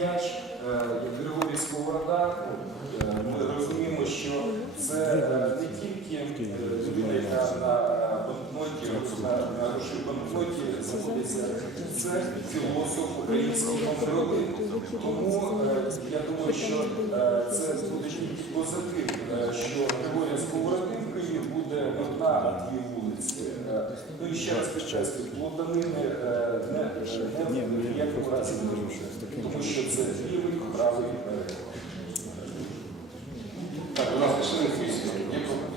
діяч, е, як Григорій Сковорода, ну, е, ми розуміємо, що це е, не тільки людина, яка на банкноті, на, грошовій банкноті знаходиться, це філософ український номер один. Тому я думаю, що це буде позитив, що Григорія Сковороди в Києві буде одна, а дві. Е, Ну і ще раз плутанини е, не, не, не в ніякому разі не може, тому що це лівий, правий. Так, будь ласка, члени комісії. Є проблеми?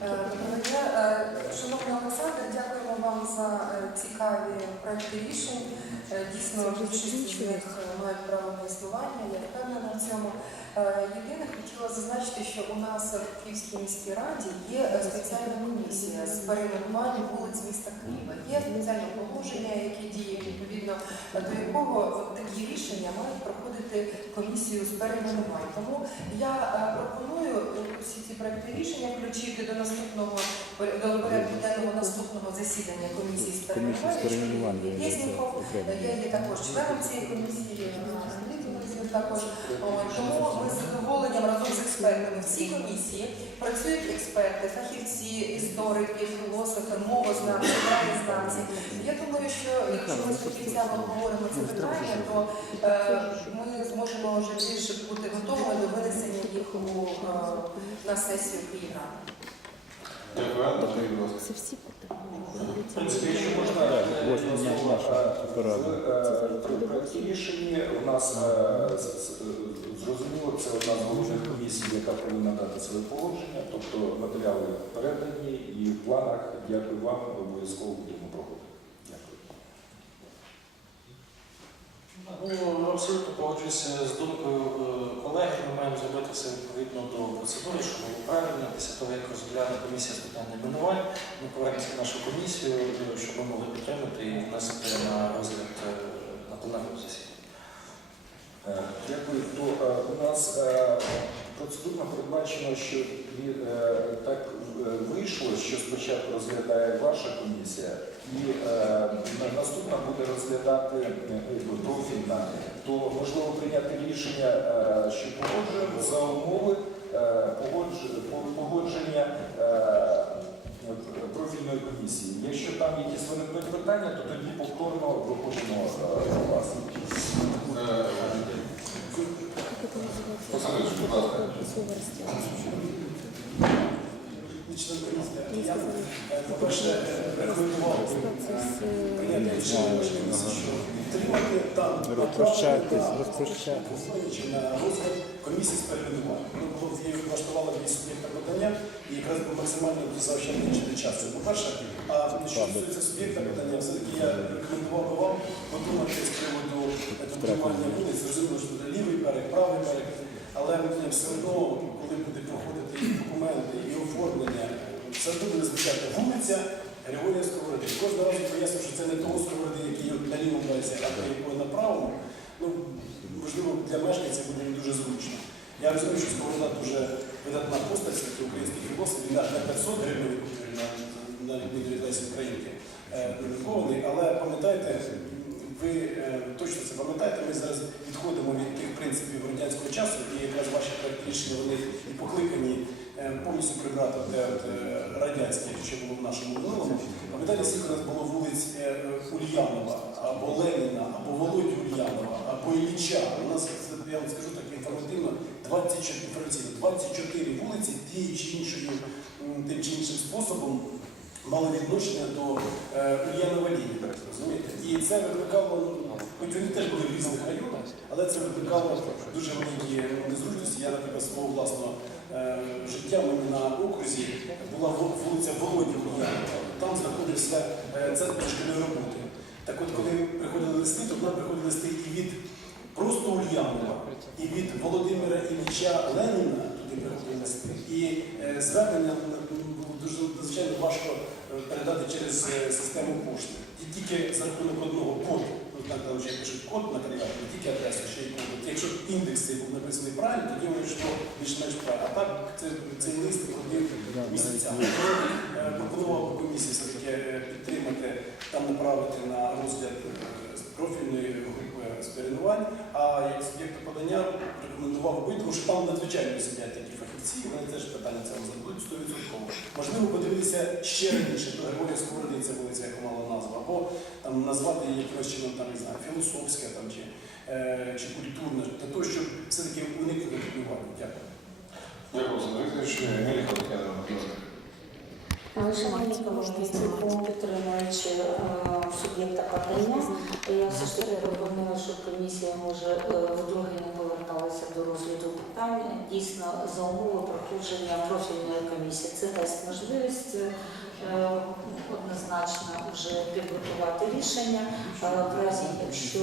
Доброго дня. Е, Олександр, дякуємо вам за е, цікаві проекти рішень. Е, Дійсно, більшість з них мають право на існування, я впевнена в цьому. Е, Єдине, хотіла зазначити, що у нас в Київській міській раді є спеціальна комісія з перейменування вулиць міста Києва. Є спеціальне положення, яке діє відповідно до якого такі рішення мають проходити комісію з перейменувань. Тому я е, пропоную усі ці проекти рішення включити до наступного порядку денного наступного засідання комісії з окремо. я є також членом цієї комісії. Також тому ми з задоволенням разом з експертами в цій комісії працюють експерти, фахівці, історики, філософи, мовознавці, знавці. Я думаю, що якщо ми з фахівцями обговоримо це питання, то е, ми зможемо вже більше бути готовими до винесення їх е, на сесію Київради. Дякую, Анна. Скажіть, будь ласка. Це всі. В у нас зрозуміло, це одна з головних комісій, яка повинна дати своє положення, тобто матеріали передані і в планах, дякую вам, обов'язково будемо проходити. Дякую. Ну, абсолютно погоджуюся з думкою е, колеги. Ми маємо зробити все відповідно до процедури, що було правильно. Після того, як розгляне комісія з питань найменувань, ми повернемося в нашу комісію, е, щоб ми могли підтримати і внести на розгляд е, на пленарному засіданні. Дякую. Е, у нас процедурно передбачено, що так вийшло, що спочатку розглядає ваша комісія, і е, наступна буде розглядати е, профільна, то можливо прийняти рішення, е, що погоджуємо за умови е, погодження е, профільної комісії. Якщо там якісь виникнуть питання, то тоді повторно виходимо е, до вас. Е, Ильич, будь ласка. Я, по-перше, рекомендував прийняти рішення що підтримати там Розпрощайтесь, направити, чи на розгляд комісії з перейменування. Ну, було її дві суб'єкта подання і якраз би максимально заощадити часу. По-перше, а що стосується суб'єкта подання, все-таки я рекомендував би вам подумати з приводу контролювання вулиць. Зрозуміло, що це лівий берег, правий берег, але все одно, коли буде проходити і документи, і оформлення, все одно буде вулиця Григорія Сковороди. Кожного разу поясню, що це не того Сковороди, який на лівому березі, а якого на правому. Ну, можливо, для мешканців буде не дуже зручно. Я розумію, що Сковорода дуже видатна постать серед українських філософів, він на 500 гривень на, відміну від Лесі Українки е, друкований, але пам'ятайте, ви е, точно це пам'ятаєте, ми зараз відходимо від тих принципів радянського часу, і якраз ваші рішення вони і покликані е, повністю прибрати е, радянське, що було в нашому минулому. Пам'ятаєте, скільки у нас було вулиць е, Ульянова, або Леніна, або Володі Ульянова, або Ілліча. У нас, я вам скажу так інформативно, 24, інформаційно, 24 вулиці тією чи іншою, тим чи іншим способом мали відношення до е, Ульянова лінії, розумієте? І це викликало, хоч вони теж були в різних районах, але це викликало дуже великі незручності. Я, наприклад, свого власного життя в мене на окрузі була ву- вулиця Володі Ульянова. Там знаходився е, центр шкільної роботи. Так от, коли приходили листи, то нам приходили листи і від просто Ульянова, і від Володимира Ілліча Леніна, туди приходили листи, і е, звернення було дуже надзвичайно важко е, передати через е, систему пошти. І тільки за рахунок одного коду, там вже пишуть код на кандидат, не тільки адресу, ще й код. Якщо індекс цей був написаний правильно, тоді воно йшло більш-менш правильно. А так це, цей лист ходив місяцями. Е, Пропонував би комісії все-таки е, підтримати, та направити на розгляд е, профільної групи спорядкувань, а як суб'єкту подання рекомендував би, тому що там надзвичайно сидять такі фахівці, вони теж питання це зададуть 100%. Можливо, подивитися ще раніше, до Григорія Сковороди ця вулиця, яка мала назву, або там назвати її якимось чином, там, не знаю, філософська там, чи, е, чи культурна, для того, щоб все-таки уникнути. Дякую. Дякую, Олександр Вікторович. Ласка. Шановні колеги, підтримуючи е, суб'єкта подання, я все ж таки пропоную, щоб комісія може е, вдруге не поверталася до розгляду питання. Дійсно, за умови проходження профільної комісії. Це дасть можливість е, однозначно вже підготувати рішення. Е, В разі, якщо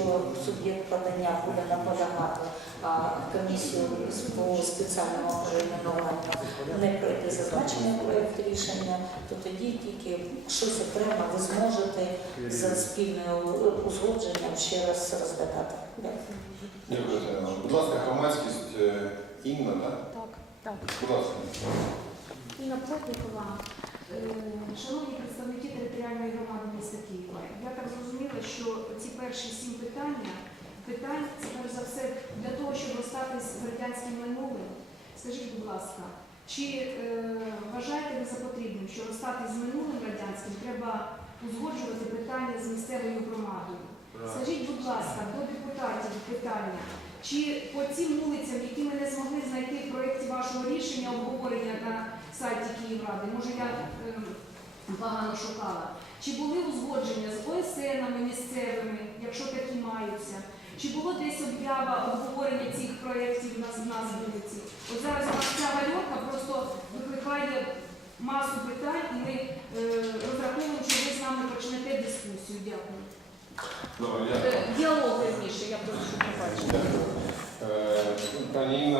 суб'єкт подання буде наполягати, комісію з- по спеціальному перейменуванню не пройти зазначений проєкт рішення, то тоді тільки щось окремо ви зможете за спільним узгодженням ще раз розглядати. Дякую. Будь ласка, громадськість е, Інна, так? Так, так. Будь ласка. Інна Плотнікова. Е, Шановні представники територіальної громади міста Києва, я так зрозуміла, що ці перші сім питання, питань, це перш за все для того, з радянським минулим. Скажіть, будь ласка, чи е, вважаєте ви за потрібним, що розстатись з минулим радянським треба узгоджувати питання з місцевою громадою? Скажіть, будь ласка, до депутатів питання. Чи по цим вулицям, які ми не змогли знайти в проєкті вашого рішення обговорення на сайті Київради, може я ем, погано шукала, чи були узгодження з ОСНами місцевими, якщо такі маються? Чи було десь об'ява обговорення цих проєктів на з нас вулиці? От зараз у нас ця вальорка просто викликає масу питань, і ми е, розраховуємо, що ви з нами почнете дискусію. Дякую. Добре, дякую. Е, Діалог верніше, я прошу побачити. Е, Пані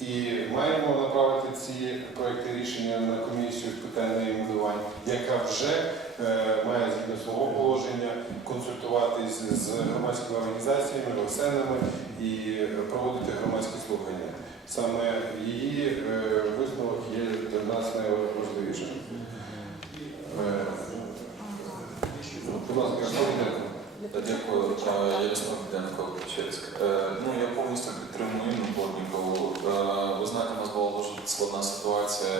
і маємо направити ці проекти рішення на комісію з питань найменувань, яка вже е, має згідно свого положення консультуватись з громадськими організаціями, ОСНами і проводити громадські слухання. Саме її е, висновок є для нас найважливішим. Е, Будь ласка, Дякую, Е, Ярослав Денко Печерськ. Складна ситуація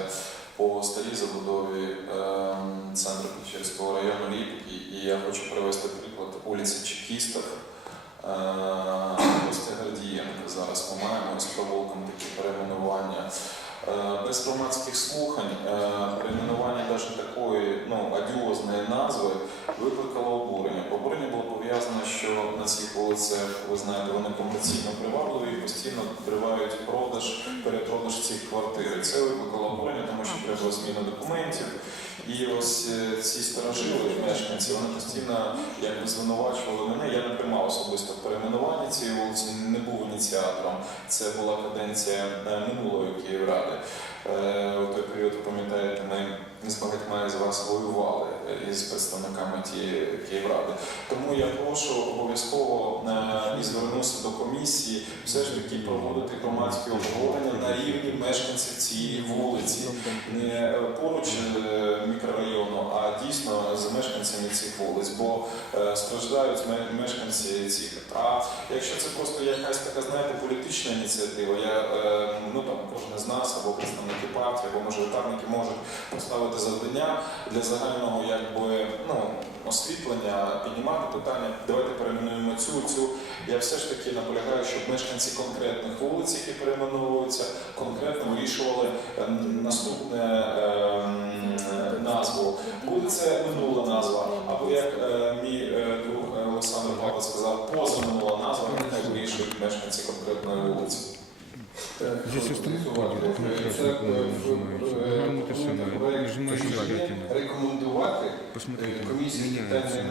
по старій забудові е, центру Печерського району Ліпки, і я хочу привести приклад вулиці Чекістах Е, Костя зараз ми маємо з проволоком такі перейменування. Е, Без громадських слухань е, перейменування навіть такої ну, адіозної назви викликало обурення. Обурення було пов'язане, що на цих вулицях, ви знаєте, вони комерційно привабливі і постійно тривають продаж, перепродаж цих квартир. І Це викликало обурення, тому що треба зміна документів. І ось е, ці старожили, мешканці, вони постійно якби звинувачували мене. Я не приймав особисто перейменування цієї вулиці, не був ініціатором. Це була каденція е, минулої Київради. Е, У той період, пам'ятаєте, ми з багатьма із вас воювали із представниками тієї Київради. Тому я прошу обов'язково е, і звернуся до комісії все ж таки проводити громадські обговорення на рівні мешканців цієї вулиці, не е, поруч е, мікрорайону, а дійсно з мешканцями цих вулиць, бо е, страждають мешканці цих. А якщо це просто якась така, знаєте, політична ініціатива, я ну там кожен з нас або представники партії, або мажоритарники можуть поставити завдання для загального якби ну освітлення, піднімати питання. Давайте перейменуємо цю цю. Я все ж таки наполягаю, щоб мешканці конкретних вулиць, які перейменовуються, конкретно вирішували е, наступне е, назву. Буде це минула назва, або як е, мій е, друг е, Олександр Павло сказав, позаминула назва, нехай вирішують мешканці конкретної вулиці. Здесь установка будет, там Це, просто е, нажимаешь. в- Нажимаешь это самое, проект нажимаешь рекомендувати е, Посмотрите, меняется.